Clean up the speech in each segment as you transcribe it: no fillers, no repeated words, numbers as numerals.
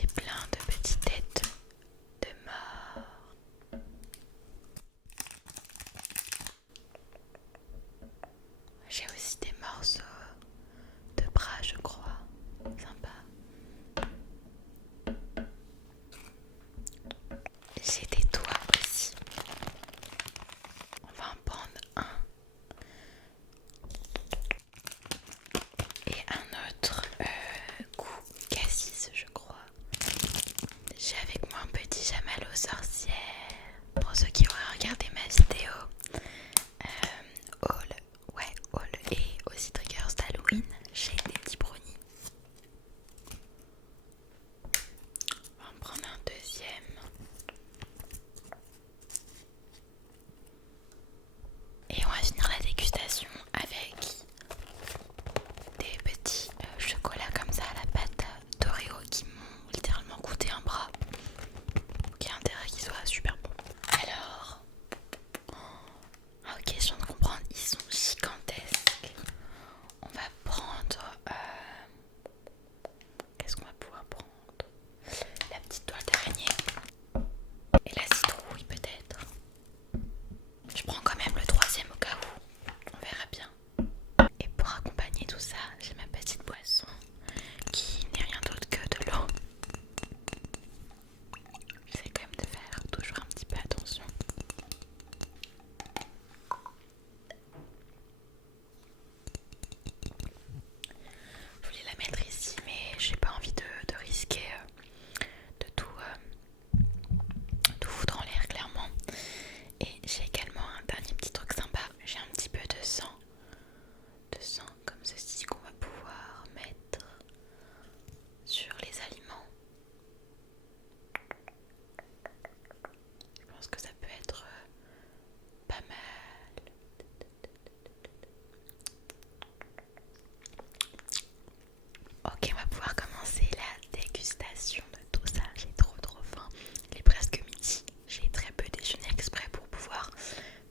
j'ai plein de petites têtes de mort. J'ai aussi des morceaux de bras, je crois. Sympa. J'ai des doigts aussi. On va en prendre un et un autre goût cassis, je crois. J'ai avec moi un petit chamallow sorcière. Pour ceux qui auraient regardé ma vidéo haul, haul et aussi triggers d'Halloween, j'ai des petits brownies. On va en prendre un deuxième. Et on va finir la dégustation avec des petits chocolats comme ça à la pâte d'Oreo qui m'ont littéralement coûté un bras. Donc il y a intérêt qu'ils soient super bons. Alors, ok, je viens de comprendre, ils sont gigantesques. On va prendre... qu'est-ce qu'on va pouvoir prendre? La petite toile d'araignée. Et la citrouille peut-être. Je prends quand même le troisième au cas où. On verra bien. Et pour accompagner tout ça, j'ai ma petite boisson qui n'est rien d'autre que de l'eau. J'essaie quand même de faire toujours un petit peu attention. Je voulais la mettre ici, mais j'ai pas envie de risquer de tout foutre en l'air clairement. Et j'ai également un dernier petit truc sympa. J'ai un petit peu de sang comme ceci qu'on va pouvoir mettre sur les aliments. Je pense que ça peut être pas mal. Ok, on va pouvoir commencer la dégustation de tout ça. J'ai trop faim. Il est presque midi. J'ai très peu déjeuné exprès pour pouvoir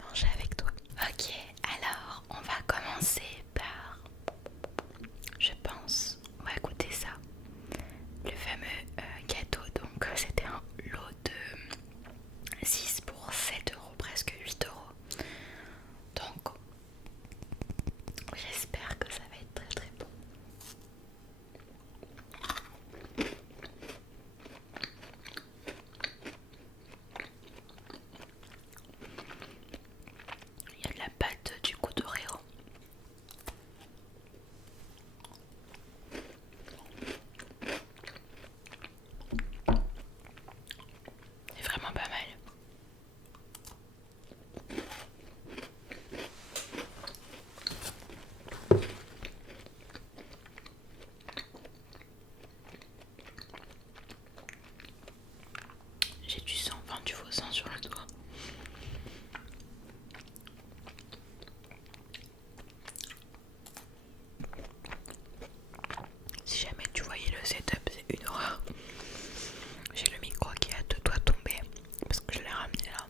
manger avec toi. Ok, alors on va commencer par, je pense, on va goûter ça. Le fameux gâteau. Donc c'était un lot de 6 pour 7 euros, presque 8 euros. Donc j'espère que ça va être très bon. Il y a de la pâte du coup d'Oreo. C'est vraiment pas mal. J'ai du sang, enfin du faux sang sur le doigt. Si jamais tu voyais le setup, c'est une horreur. J'ai le micro qui a deux doigts tombés parce que je l'ai ramené là.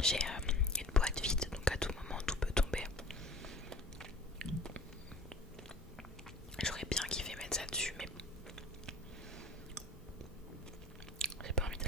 J'ai une boîte vide, donc à tout moment tout peut tomber. J'aurais bien kiffé mettre ça dessus, mais j'ai pas envie de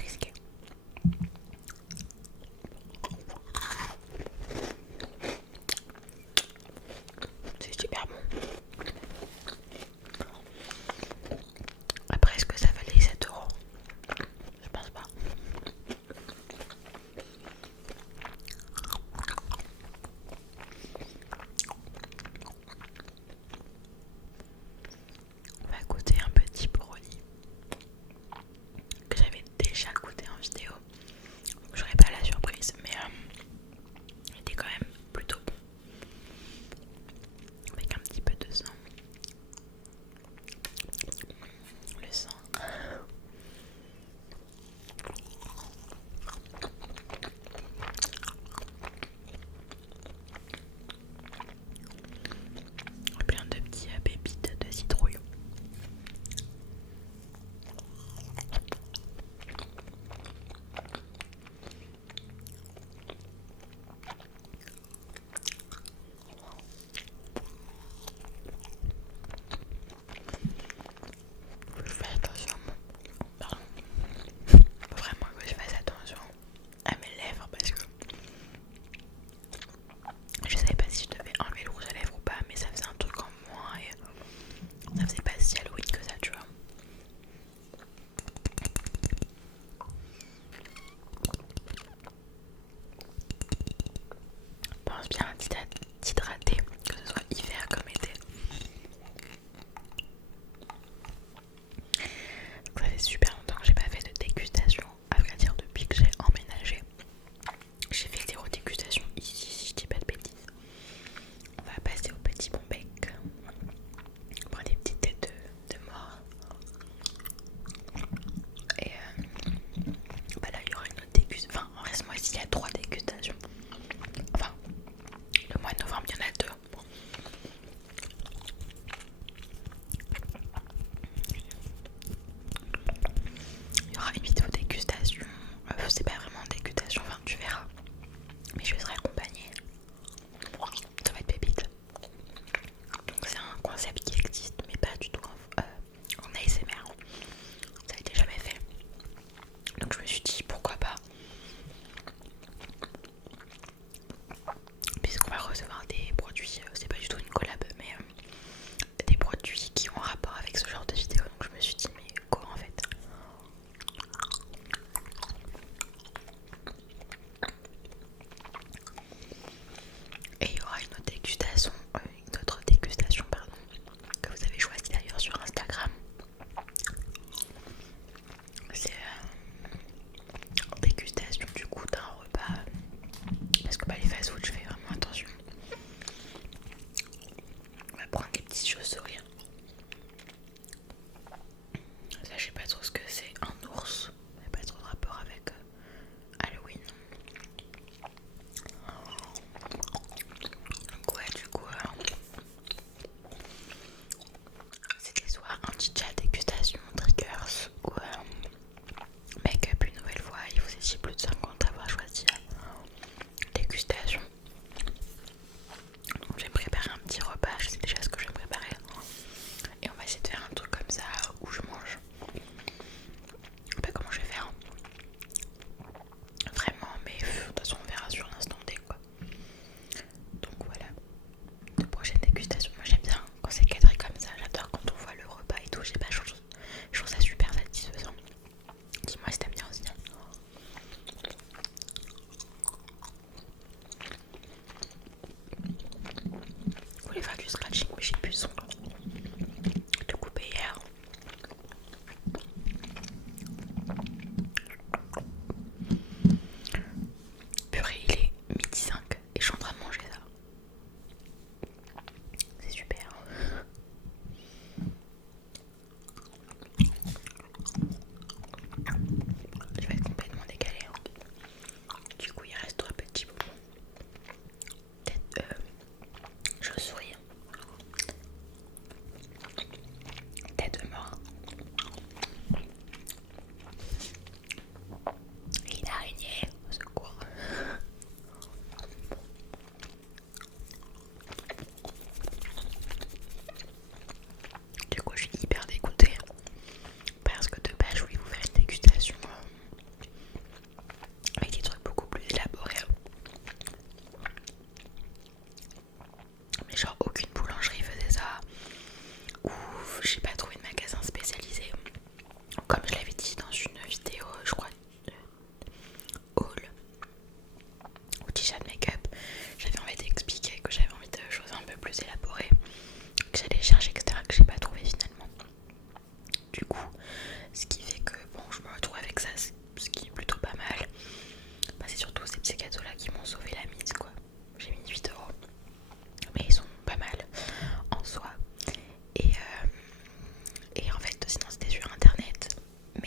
aura une vidéo dégustation. C'est pas vraiment dégustation, enfin tu verras. Mais je serai accompagnée. Ça va être pépite. Donc c'est un concept qui existe mais pas du tout en ASMR. Ça a été jamais fait. Donc je me suis dit pourquoi pas. Puisqu'on va recevoir des produits, c'est pas du tout une collab mais des produits qui ont rapport avec ce genre de vidéo. Donc je me suis dit mais quoi en fait. Et il y aura une autre dégustation pardon, que vous avez choisi d'ailleurs sur Instagram. C'est dégustation du coup d'un repas. Parce que bah, les fast food je fais vraiment attention. On va prendre des petites chauves-souris. Ça je sais pas trop ce que c'est, un ours. Ça n'a pas trop de rapport avec Halloween. Donc ouais du coup c'était soit un petit chat dégustation triggers ou make-up une nouvelle fois. Et vous étiez plus de 50 à avoir choisi dégustation. Donc je vais préparer un petit repas, je sais déjà ce que je vais préparer. Et on va essayer de faire un truc comme ça où je mange. Je sais pas comment je vais faire. Vraiment, mais de toute façon on verra sur l'instant T quoi. Donc voilà, de prochaines dégustations. Moi j'aime bien quand c'est cadré comme ça, j'adore quand on voit le repas et tout. Je sais pas, je trouve ça super satisfaisant. Dis-moi si t'aimes bien aussi. Je voulais faire du scratching mais j'ai plus son. Je te coupé hier. Purée, il est midi 5 et je suis en train de manger ça. C'est super. Je vais être complètement décalée. Du coup, il reste 3 petits bonbons. Peut-être je souris. Tête de mort. Et une araignée. Au secours. Du coup, je suis hyper dégoûtée. Parce que de base, je voulais vous faire une dégustation avec des trucs beaucoup plus élaborés. Mais genre, aucune boulangerie faisait ça. Ou j'ai pas trouvé de magasin spécialisé. Comme je l'avais dit dans une vidéo, je crois, haul ou t-shirt make-up, j'avais envie d'expliquer que j'avais envie de choses un peu plus élaborées, que j'allais chercher, etc., que j'ai pas trouvé finalement. Du coup, ce qui fait que bon, je me retrouve avec ça, ce qui est plutôt pas mal. Bah, c'est surtout ces petits cadeaux là qui m'ont sauvé la mise quoi. J'ai mis 8 €, mais ils sont pas mal en soi. Et en fait, sinon c'était sur internet, mais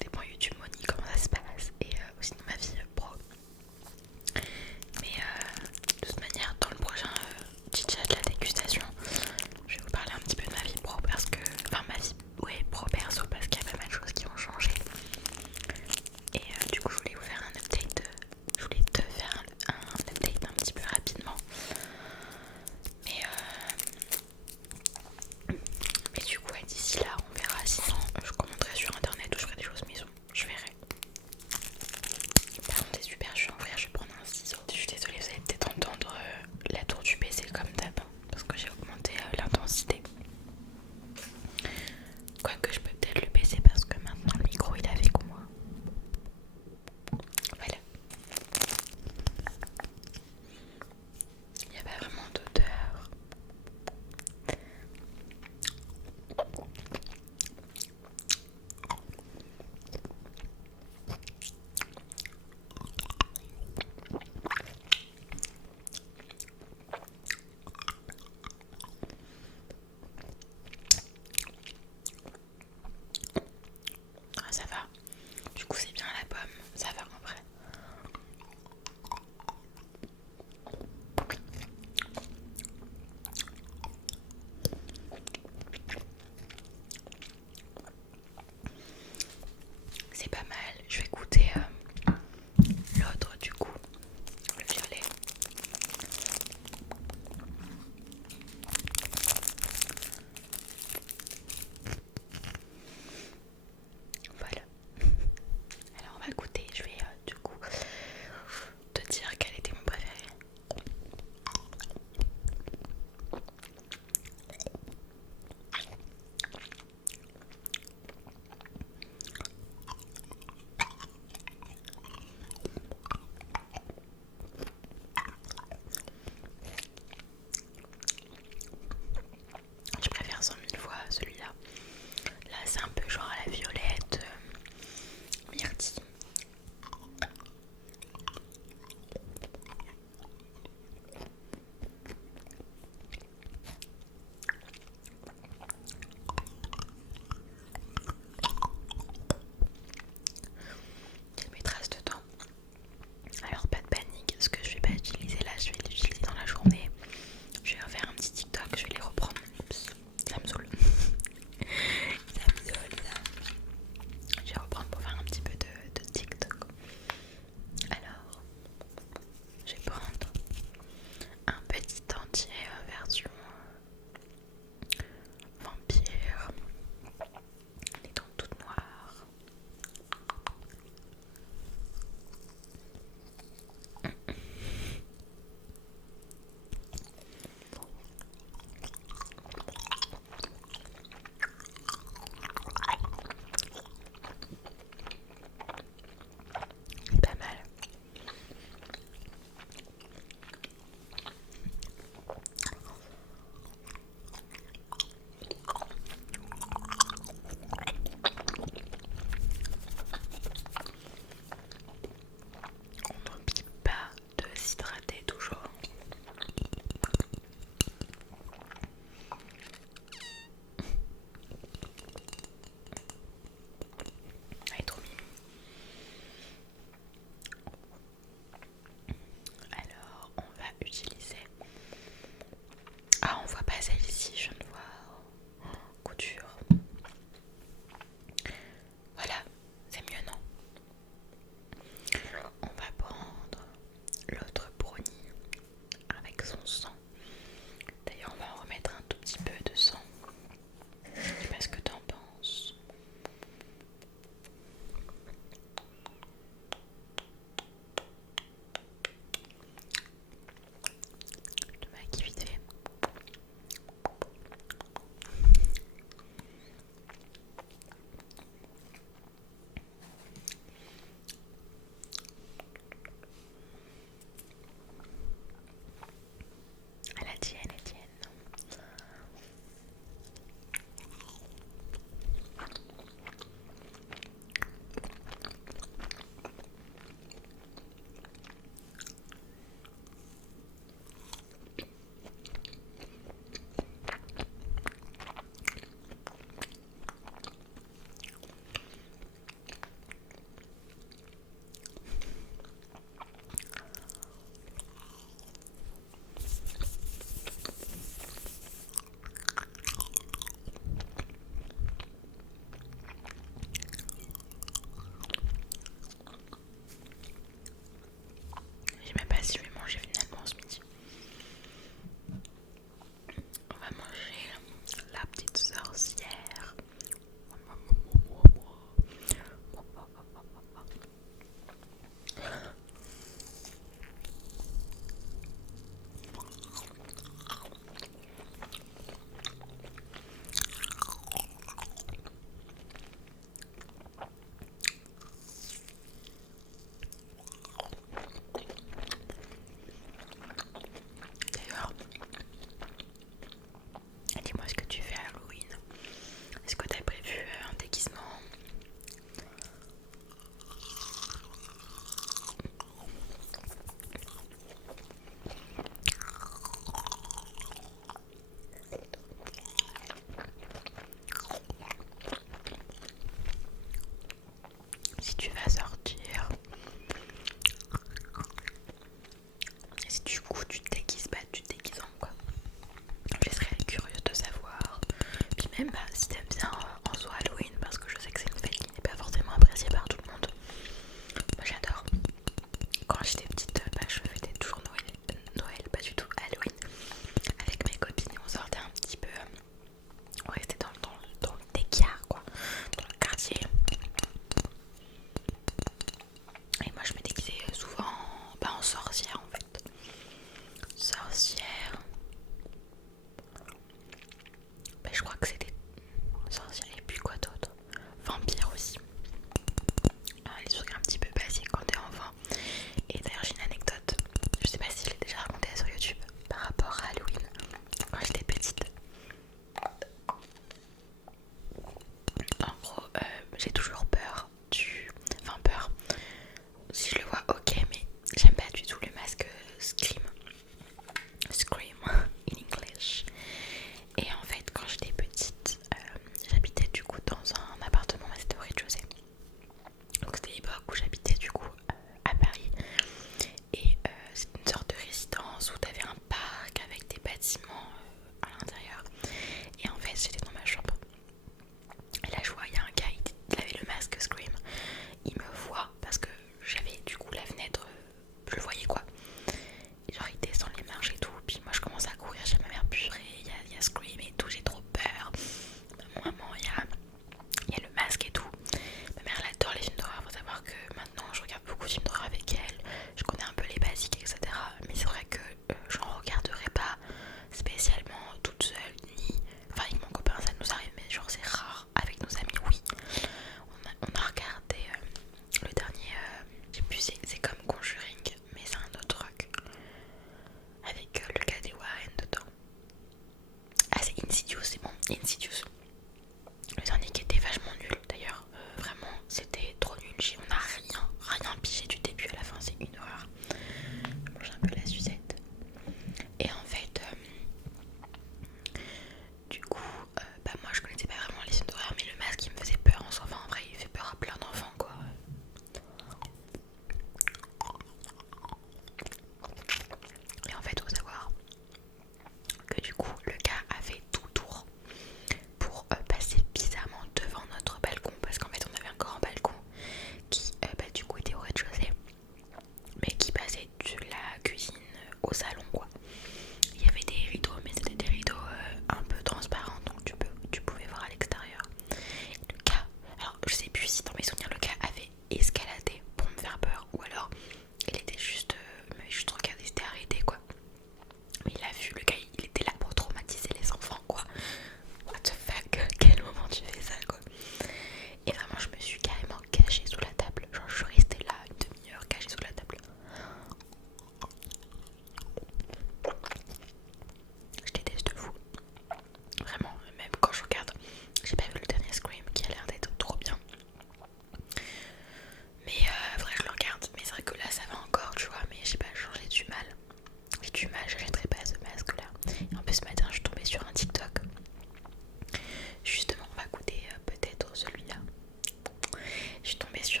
Je suis tombée sur